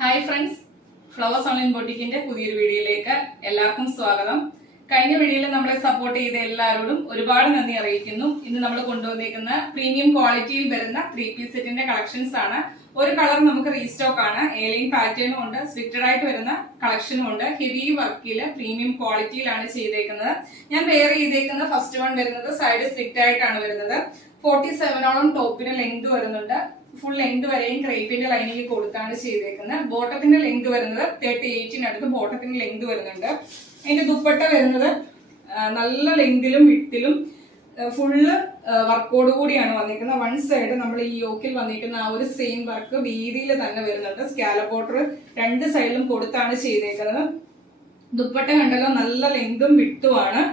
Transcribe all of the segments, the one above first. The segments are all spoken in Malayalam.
ഹായ് ഫ്രണ്ട്സ്, ഫ്ലവേഴ്സ് ഓൺലൈൻ ബൊട്ടിക്കിന്റെ പുതിയൊരു വീഡിയോയിലേക്ക് എല്ലാവർക്കും സ്വാഗതം. കഴിഞ്ഞ വീഡിയോയിൽ നമ്മളെ സപ്പോർട്ട് ചെയ്ത എല്ലാവരോടും ഒരുപാട് നന്ദി അറിയിക്കുന്നു. ഇന്ന് നമ്മൾ കൊണ്ടുവന്നിരിക്കുന്ന പ്രീമിയം ക്വാളിറ്റിയിൽ വരുന്ന 3-piece സെറ്റിന്റെ കളക്ഷൻസ് ആണ്. ഒരു കളർ നമുക്ക് റീസ്റ്റോക്ക് ആണ്. എയർലൈൻ പാറ്റേണും ഉണ്ട്, സ്ട്രിക്റ്റഡ് ആയിട്ട് വരുന്ന കളക്ഷനും ഉണ്ട്. ഹെവി വർക്കിൽ പ്രീമിയം ക്വാളിറ്റിയിലാണ് ചെയ്തേക്കുന്നത്. ഞാൻ വെയർ ചെയ്തേക്കുന്ന ഫസ്റ്റ് വൺ വരുന്നത് സൈഡ് സ്ട്രിക്റ്റ് ആയിട്ടാണ് വരുന്നത്. 47ഓളം ടോപ്പിന് ലെങ്ത് വരുന്നുണ്ട്. ഫുൾ ലെങ്ത് വരെയും ക്രേപ്പിന്റെ ലൈനിങ് കൊടുത്താണ് ചെയ്തേക്കുന്നത്. ബോട്ടത്തിന്റെ ലെങ്ത് വരുന്നത് 38-നടുത്ത് ബോട്ടത്തിന്റെ ലെങ്ത് വരുന്നുണ്ട്. അതിന്റെ ദുപ്പട്ട വരുന്നത് നല്ല ലെങ്തിലും വിട്ടിലും ഫുള്ള് വർക്കോട് കൂടിയാണ് വന്നിരിക്കുന്നത്. വൺ സൈഡ് നമ്മൾ ഈ യോക്കിൽ വന്നിരിക്കുന്ന ആ ഒരു സെയിം വർക്ക് വീതിയിൽ തന്നെ വരുന്നുണ്ട്. സ്കാലപ്പ് ബോർഡർ രണ്ട് സൈഡിലും കൊടുത്താണ് ചെയ്തേക്കുന്നത്. ദുപ്പട്ട കണ്ടല്ലോ, നല്ല ലെങ്തും വിട്ടുമാണ്.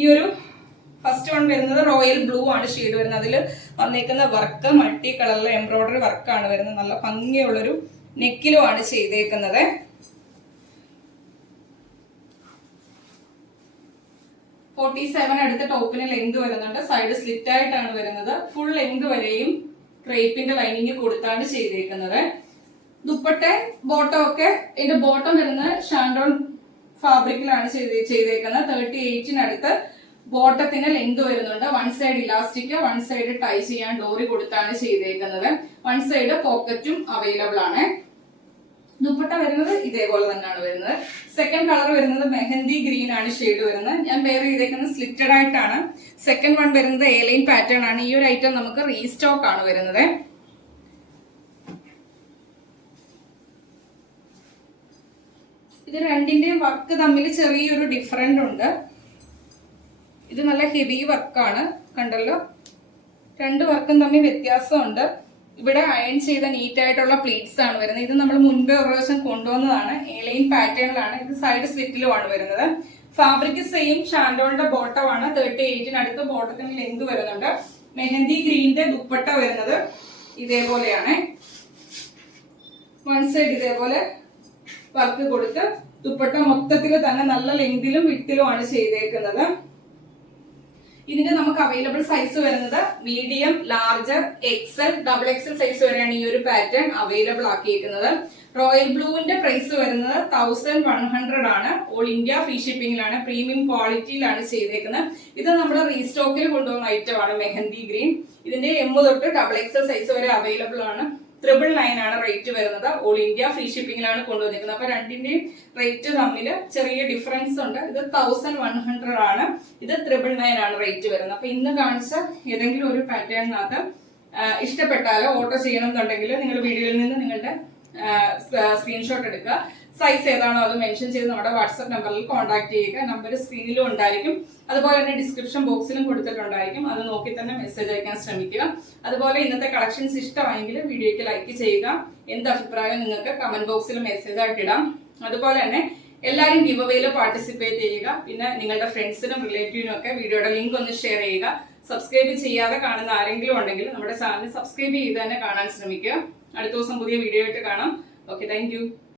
ഈ ഒരു ഫസ്റ്റ് വൺ വരുന്നത് റോയൽ ബ്ലൂ ആണ് ഷെയ്ഡ് വരുന്നത്. അതിൽ വന്നേക്കുന്ന വർക്ക് മൾട്ടി കളറിലെ എംബ്രോയിഡറി വർക്കാണ് വരുന്നത്. നല്ല ഭംഗിയുള്ളൊരു നെക്കിലുമാണ് ചെയ്തേക്കുന്നത്. അടുത്ത ടോപ്പിന് ലെങ്ത് വരുന്നുണ്ട്. സൈഡ് സ്ലിറ്റ് ആയിട്ടാണ് വരുന്നത്. ഫുൾ ലെങ്ത് വരെയും ക്രേപ്പിന്റെ ലൈനിങ് കൊടുത്താണ് ചെയ്തേക്കുന്നത്. ദുപ്പട്ട ബോട്ടം ഒക്കെ ഇതിന്റെ ബോട്ടം വരുന്നത് ഷാൻഡോൺ ഫാബ്രിക്കിലാണ് ചെയ്തേക്കുന്നത്. 38-നടുത്ത് ബോട്ടത്തിന് ലെങ്ത് വരുന്നുണ്ട്. One side elastic, one side tie ചെയ്യാൻ ഡോറി കൊടുത്താണ് ചെയ്തേക്കുന്നത്. വൺ സൈഡ് പോക്കറ്റും അവൈലബിൾ ആണ്. ദുപ്പട്ട വരുന്നത് ഇതേപോലെ തന്നെയാണ് വരുന്നത്. സെക്കൻഡ് കളർ വരുന്നത് മെഹന്തി ഗ്രീൻ ആണ് ഷെയ്ഡ് വരുന്നത്. ഞാൻ വെയർ ചെയ്തേക്കുന്നത് സ്ലിറ്റഡ് ആയിട്ടാണ്. സെക്കൻഡ് വൺ വരുന്നത് എയർലൈൻ പാറ്റേൺ ആണ്. ഈ ഒരു ഐറ്റം നമുക്ക് റീസ്റ്റോക്ക് ആണ് വരുന്നത്. ഇത് രണ്ടിന്റെയും വർക്ക് തമ്മിൽ ചെറിയൊരു ഡിഫറൻറ് ഉണ്ട്. ഇത് നല്ല ഹെവി വർക്കാണ്, കണ്ടല്ലോ. രണ്ട് വർക്കും തമ്മിൽ വ്യത്യാസമുണ്ട്. ഇവിടെ അയൺ ചെയ്ത നീറ്റ് ആയിട്ടുള്ള പ്ലീറ്റ്സ് ആണ് വരുന്നത്. ഇത് നമ്മൾ മുൻപേ ഒരു പ്രാവശ്യം കൊണ്ടുവന്നതാണ്. എയർലൈൻ പാറ്റേണിലാണ്. ഇത് സൈഡ് സ്ലിറ്റിലുമാണ് വരുന്നത്. ഫാബ്രിക് സെയിം ഷാൻഡോണിന്റെ ബോട്ടം ആണ്. 38-നടുത്ത് ബോട്ടത്തിന് ലെങ്ത് വരുന്നുണ്ട്. മെഹന്തി ഗ്രീനിന്റെ ദുപ്പട്ട വരുന്നത് ഇതേപോലെയാണ്. വൺ സൈഡ് ഇതേപോലെ വർക്ക് കൊടുത്ത് ദുപ്പട്ട മൊത്തത്തിൽ തന്നെ നല്ല ലെങ്തിലും വിട്ടിലുമാണ് ചെയ്തേക്കുന്നത്. ഇതിന്റെ നമുക്ക് അവൈലബിൾ സൈസ് വരുന്നത് medium, large, XL, XXL size വരെയാണ് ഈ ഒരു പാറ്റേൺ അവൈലബിൾ ആക്കിയിരിക്കുന്നത്. റോയൽ ബ്ലൂവിന്റെ പ്രൈസ് വരുന്നത് 1100 ആണ്. ഓൾ ഇന്ത്യ ഫ്രീ ഷിപ്പിംഗിലാണ്. പ്രീമിയം ക്വാളിറ്റിയിലാണ് ചെയ്തേക്കുന്നത്. ഇത് നമ്മുടെ റീസ്റ്റോക്കിൽ കൊണ്ടുവന്ന ഐറ്റം ആണ് മെഹന്തി ഗ്രീൻ. ഇതിന്റെ M തൊട്ട് XXL സൈസ് വരെ അവൈലബിൾ ആണ്. 999 ആണ് റേറ്റ് വരുന്നത്. ഓൾ ഇന്ത്യ ഫ്രീ ഷിപ്പിംഗിലാണ് കൊണ്ടുവന്നിരിക്കുന്നത്. അപ്പൊ രണ്ടിന്റെയും റേറ്റ് തമ്മിൽ ചെറിയ ഡിഫറൻസ് ഉണ്ട്. ഇത് 1100 ആണ്, ഇത് 999 ആണ് റേറ്റ് വരുന്നത്. അപ്പൊ ഇന്ന് കാണിച്ച ഏതെങ്കിലും ഒരു പാറ്റേണിനകത്ത് ഇഷ്ടപ്പെട്ടാലോ ഓർഡർ ചെയ്യണമെന്നുണ്ടെങ്കിൽ നിങ്ങൾ വീഡിയോയിൽ നിന്ന് നിങ്ങളുടെ സ്ക്രീൻഷോട്ട് എടുക്കുക. സൈസ് ഏതാണോ അത് മെൻഷൻ ചെയ്ത് നമ്മുടെ വാട്സ്ആപ്പ് നമ്പറിൽ കോൺടാക്ട് ചെയ്യുക. നമ്പർ സ്ക്രീനിലും ഉണ്ടായിരിക്കും, അതുപോലെ തന്നെ ഡിസ്ക്രിപ്ഷൻ ബോക്സിലും കൊടുത്തിട്ടുണ്ടായിരിക്കും. അത് നോക്കി തന്നെ മെസ്സേജ് അയക്കാൻ ശ്രമിക്കുക. അതുപോലെ ഇന്നത്തെ കളക്ഷൻസ് ഇഷ്ടമായെങ്കിൽ വീഡിയോയ്ക്ക് ലൈക്ക് ചെയ്യുക. എന്ത് അഭിപ്രായം നിങ്ങൾക്ക് കമന്റ് ബോക്സിൽ മെസ്സേജ് ആയിട്ട് ഇടാം. അതുപോലെ തന്നെ എല്ലാവരും ഗിവ് അവേയിൽ പാർട്ടിസിപ്പേറ്റ് ചെയ്യുക. പിന്നെ നിങ്ങളുടെ ഫ്രണ്ട്സിനും റിലേറ്റീവിനും ഒക്കെ വീഡിയോയുടെ ലിങ്ക് ഒന്ന് ഷെയർ ചെയ്യുക. സബ്സ്ക്രൈബ് ചെയ്യാതെ കാണുന്ന ആരെങ്കിലും ഉണ്ടെങ്കിൽ നമ്മുടെ ചാനൽ സബ്സ്ക്രൈബ് ചെയ്ത് തന്നെ കാണാൻ ശ്രമിക്കുക. അടുത്ത ദിവസം പുതിയ വീഡിയോ ആയിട്ട് കാണാം. Okay, thank you.